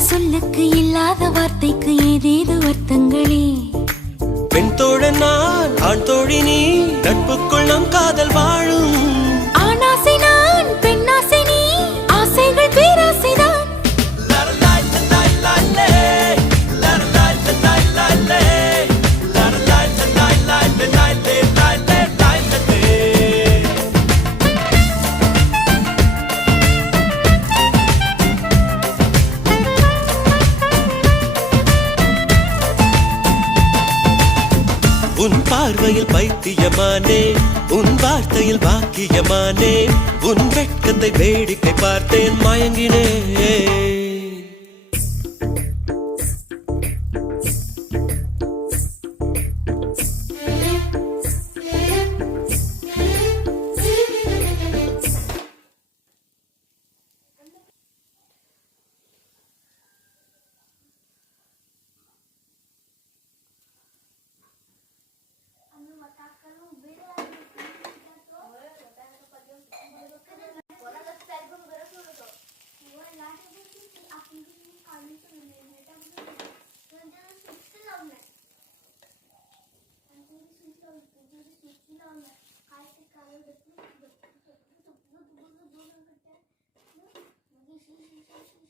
சொல்லுக்கு இல்லாத வார்த்தைக்கு ஏதேது அர்த்தங்களே. பெண் தோழன் நான், ஆண் தோழி நீ, நட்புக்குள் நம் காதல் வாழும். ஆணாசை நான், பெண்ணாசை நீ, ஆசைகள் பேராசைதான். உன் பார்வையில் பைத்தியமானே, உன் வார்த்தையில் பாக்கியமானே, உன் வெட்கத்தை வேடிக்கை பார்த்தேன் மயங்கினேன். Thank you.